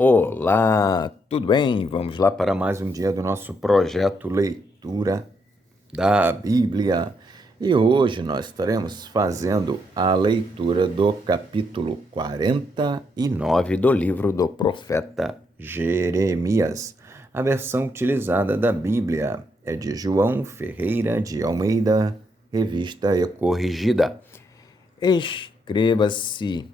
Olá, tudo bem? Vamos lá para mais um dia do nosso projeto Leitura da Bíblia. E hoje nós estaremos fazendo a leitura do capítulo 49 do livro do profeta Jeremias. A versão utilizada da Bíblia é de João Ferreira de Almeida, revista e corrigida. Inscreva-se,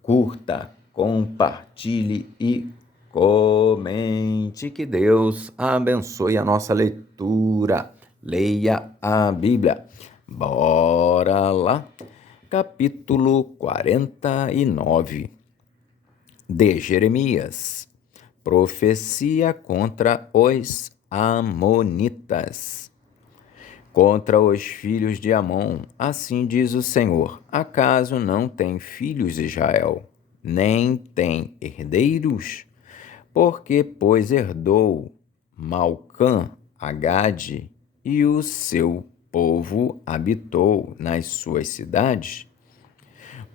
curta, compartilhe e comente. Que Deus abençoe a nossa leitura. Leia a Bíblia. Bora lá. Capítulo 49 de Jeremias. Profecia contra os amonitas. Contra os filhos de Amon, assim diz o Senhor: acaso não tem filhos Israel, nem tem herdeiros? Porque, pois, herdou Malcã a Gade, e o seu povo habitou nas suas cidades?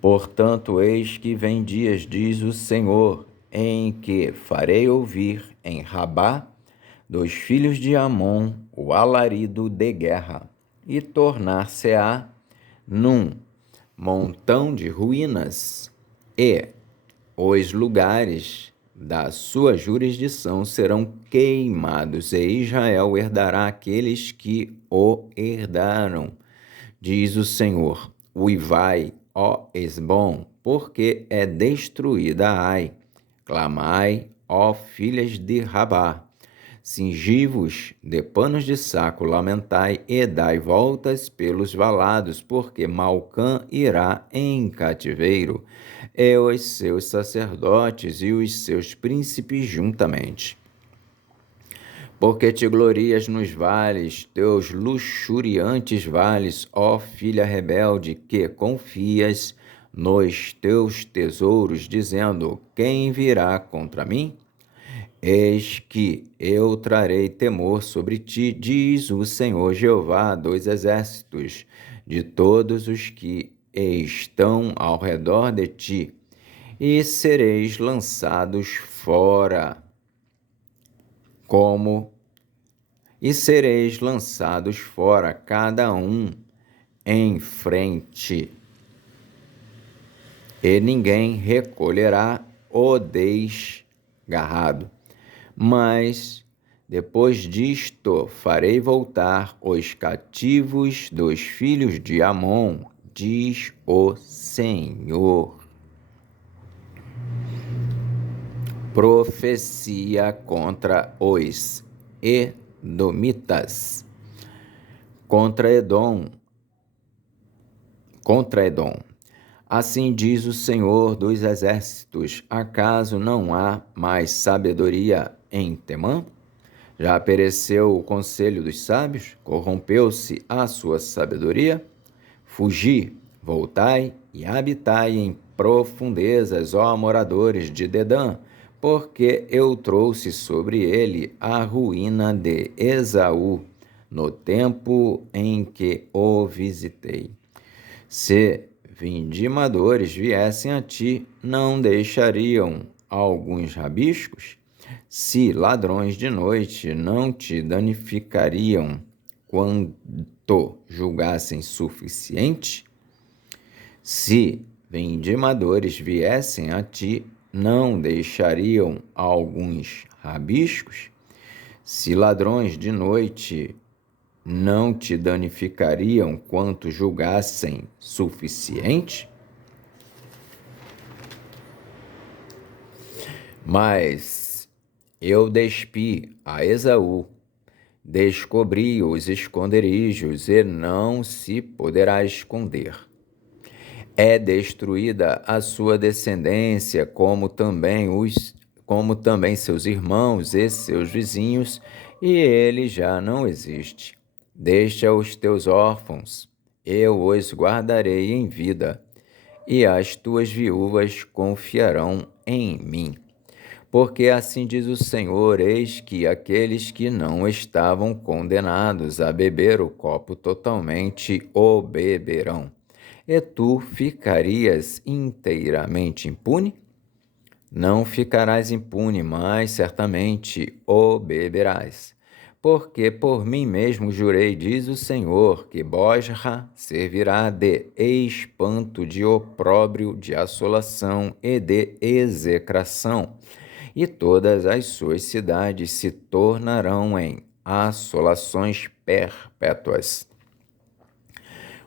Portanto, eis que vem dias, diz o Senhor, em que farei ouvir em Rabá dos filhos de Amon o alarido de guerra, e tornar-se-á num montão de ruínas, e os lugares da sua jurisdição serão queimados, e Israel herdará aqueles que o herdaram, diz o Senhor. Uivai, ó Esbom, porque é destruída Ai. Clamai, ó filhas de Rabá. Cingi-vos de panos de saco, lamentai e dai voltas pelos valados, porque Malcã irá em cativeiro, e os seus sacerdotes e os seus príncipes juntamente. Porque te glorias nos vales, teus luxuriantes vales, ó filha rebelde, que confias nos teus tesouros, dizendo: quem virá contra mim? Eis que eu trarei temor sobre ti, diz o Senhor Jeová dos exércitos, de todos os que estão ao redor de ti, e sereis lançados fora, cada um em frente, e ninguém recolherá o desgarrado. Mas depois disto farei voltar os cativos dos filhos de Amon, diz o Senhor. Profecia contra os edomitas. Contra Edom. Assim diz o Senhor dos exércitos: acaso não há mais sabedoria em Temã? Já pereceu o conselho dos sábios? Corrompeu-se a sua sabedoria? Fugi, voltai e habitai em profundezas, ó moradores de Dedã, porque eu trouxe sobre ele a ruína de Esaú, no tempo em que o visitei. Se vindimadores viessem a ti, não deixariam alguns rabiscos? Se ladrões de noite não te danificariam quanto julgassem suficiente? Se vindimadores viessem a ti, não deixariam alguns rabiscos? Se ladrões de noite não te danificariam quanto julgassem suficiente? Mas eu despi a Esaú, descobri os esconderijos, e não se poderá esconder. É destruída a sua descendência, como também seus irmãos e seus vizinhos, e ele já não existe. Deixa os teus órfãos, eu os guardarei em vida, e as tuas viúvas confiarão em mim. Porque assim diz o Senhor: eis que aqueles que não estavam condenados a beber o copo totalmente o beberão. E tu ficarias inteiramente impune? Não ficarás impune, mas certamente o beberás. Porque por mim mesmo jurei, diz o Senhor, que Bosra servirá de espanto, de opróbrio, de assolação e de execração, e todas as suas cidades se tornarão em assolações perpétuas.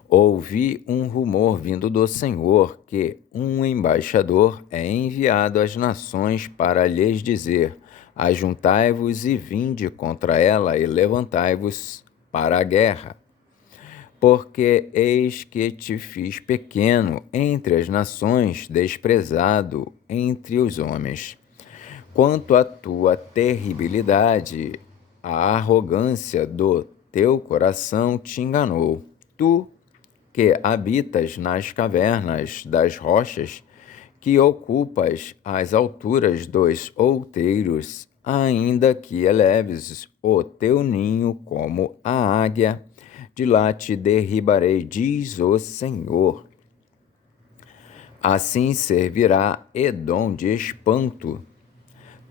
Ouvi um rumor vindo do Senhor, que um embaixador é enviado às nações para lhes dizer: ajuntai-vos e vinde contra ela, e levantai-vos para a guerra. Porque eis que te fiz pequeno entre as nações, desprezado entre os homens. Quanto à tua terribilidade, a arrogância do teu coração te enganou. Tu que habitas nas cavernas das rochas, que ocupas as alturas dos outeiros, ainda que eleves o teu ninho como a águia, de lá te derribarei, diz o Senhor. Assim servirá Edom de espanto.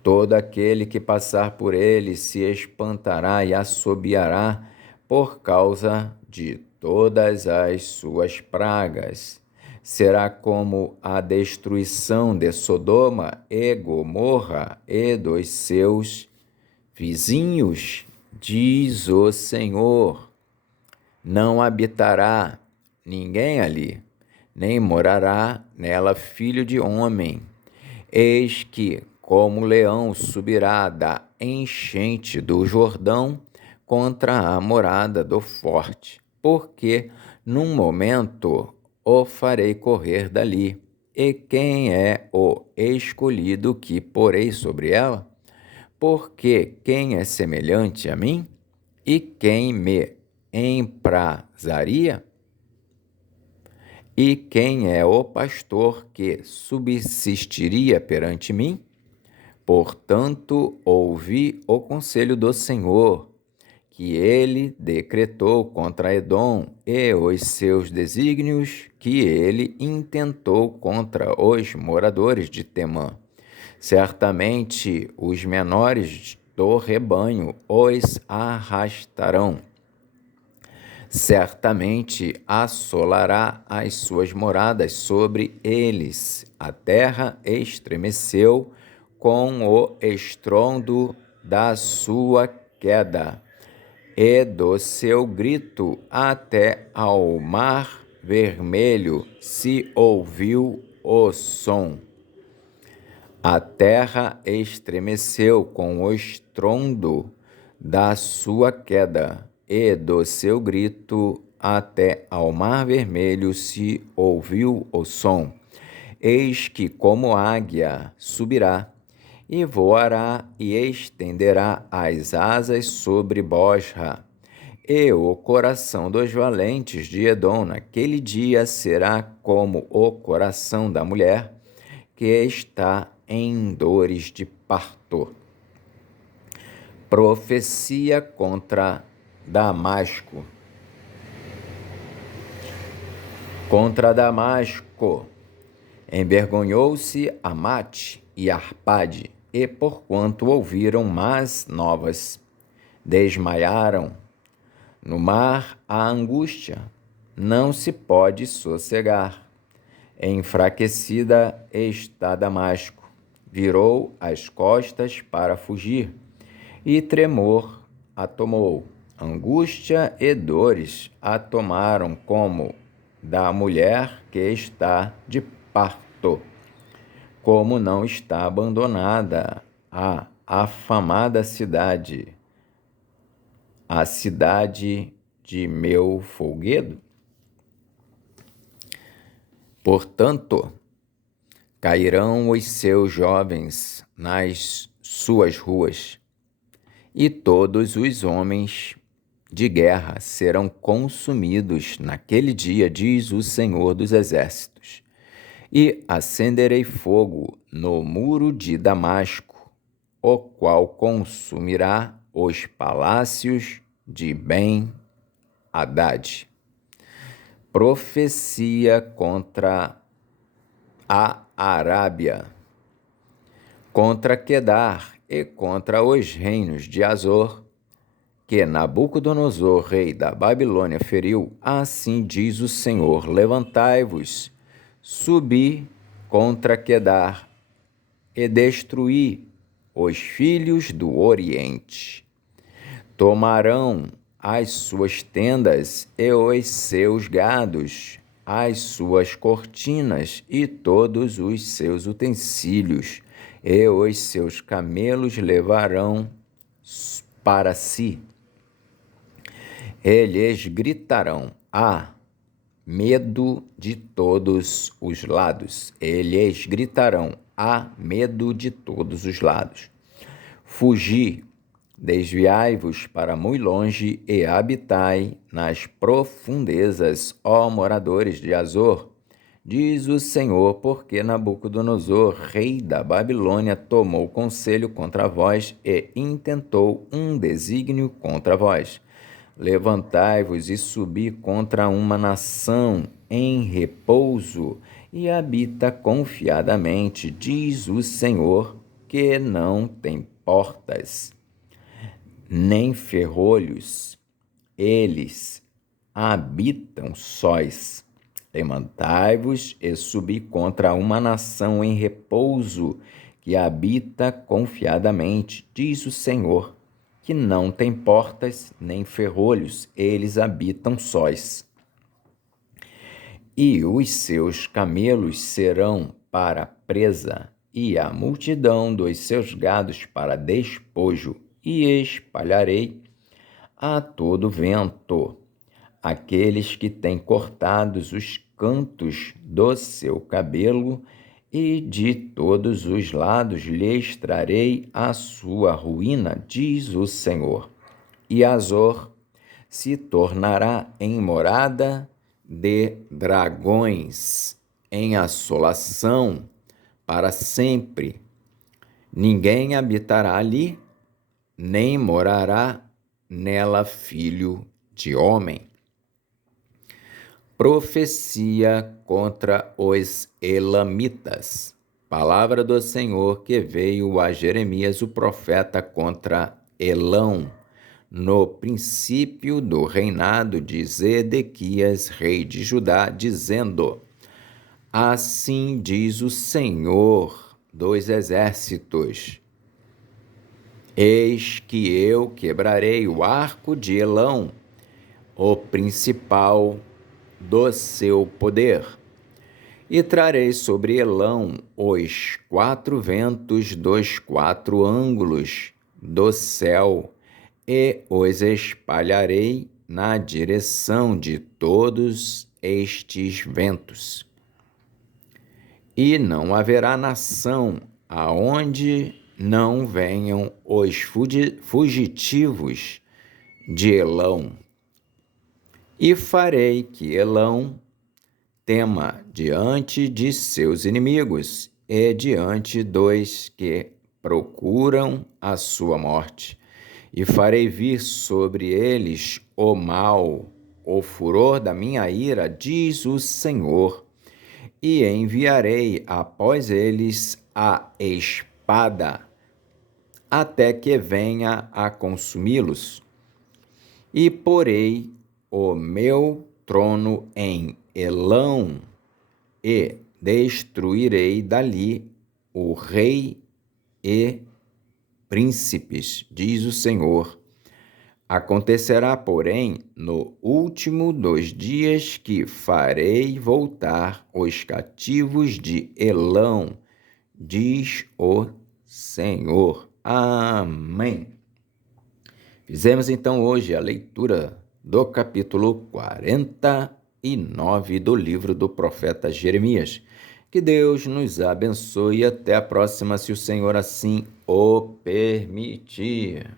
Todo aquele que passar por ele se espantará e assobiará por causa de todas as suas pragas. Será como a destruição de Sodoma e Gomorra e dos seus vizinhos, diz o Senhor. Não habitará ninguém ali, nem morará nela filho de homem. Eis que, como leão, subirá da enchente do Jordão contra a morada do forte, porque num momento o farei correr dali. E quem é o escolhido que porei sobre ela? Porque quem é semelhante a mim? E quem me emprazaria? E quem é o pastor que subsistiria perante mim? Portanto, ouvi o conselho do Senhor, que ele decretou contra Edom, e os seus desígnios, que ele intentou contra os moradores de Temã. Certamente os menores do rebanho os arrastarão. Certamente assolará as suas moradas sobre eles. A terra estremeceu com o estrondo da sua queda, e do seu grito até ao mar vermelho se ouviu o som. A terra estremeceu com o estrondo da sua queda, e do seu grito até ao mar vermelho se ouviu o som. Eis que, como águia, subirá, e voará, e estenderá as asas sobre Bosra. E o coração dos valentes de Edom naquele dia será como o coração da mulher que está em dores de parto. Profecia contra Damasco. Contra Damasco, envergonhou-se Amate e Arpade, e porquanto ouviram más novas, desmaiaram. No mar a angústia, não se pode sossegar. Enfraquecida está Damasco, virou as costas para fugir, e tremor a tomou. Angústia e dores a tomaram como da mulher que está de parto. Como não está abandonada a afamada cidade, a cidade de meu folguedo? Portanto, cairão os seus jovens nas suas ruas, e todos os homens de guerra serão consumidos naquele dia, diz o Senhor dos Exércitos. E acenderei fogo no muro de Damasco, o qual consumirá os palácios de Ben-Hadad. Profecia contra a Arábia. contra Quedar e contra os reinos de Azor, que Nabucodonosor, rei da Babilônia, feriu, assim diz o Senhor: levantai-vos, subi contra Quedar e destruí os filhos do Oriente. Tomarão as suas tendas e os seus gados, as suas cortinas e todos os seus utensílios, e os seus camelos levarão para si. Eles gritarão: medo de todos os lados. Eles gritarão: medo de todos os lados. Fugi, desviai-vos para muito longe e habitai nas profundezas, ó moradores de Azor, diz o Senhor, porque Nabucodonosor, rei da Babilônia, tomou conselho contra vós e intentou um desígnio contra vós. Levantai-vos e subi contra uma nação em repouso e habita confiadamente, diz o Senhor, que não tem portas, nem ferrolhos, eles habitam sós. Levantai-vos e subi contra uma nação em repouso que habita confiadamente, diz o Senhor, que não tem portas nem ferrolhos, eles habitam sós. E os seus camelos serão para presa, e a multidão dos seus gados para despojo, e espalharei a todo vento aqueles que têm cortados os cantos do seu cabelo, e de todos os lados lhes trarei a sua ruína, diz o Senhor. E Azor se tornará em morada de dragões, em assolação para sempre. Ninguém habitará ali, nem morará nela filho de homem. Profecia contra os elamitas. Palavra do Senhor que veio a Jeremias, o profeta, contra Elão, no princípio do reinado de Zedequias, rei de Judá, dizendo: assim diz o Senhor dos exércitos: eis que eu quebrarei o arco de Elão, o principal do seu poder, e trarei sobre Elão os 4 ventos dos 4 ângulos do céu, e os espalharei na direção de todos estes ventos. E não haverá nação aonde não venham os fugitivos de Elão. E farei que Elão tema diante de seus inimigos e diante dos que procuram a sua morte. E farei vir sobre eles o mal, o furor da minha ira, diz o Senhor, e enviarei após eles a espada, até que venha a consumi-los. E porei o meu trono em Elão, e destruirei dali o rei e príncipes, diz o Senhor. Acontecerá, porém, no último dos dias que farei voltar os cativos de Elão, diz o Senhor. Amém. Fizemos então hoje a leitura do capítulo 49 do livro do profeta Jeremias. Que Deus nos abençoe e até a próxima, se o Senhor assim o permitir.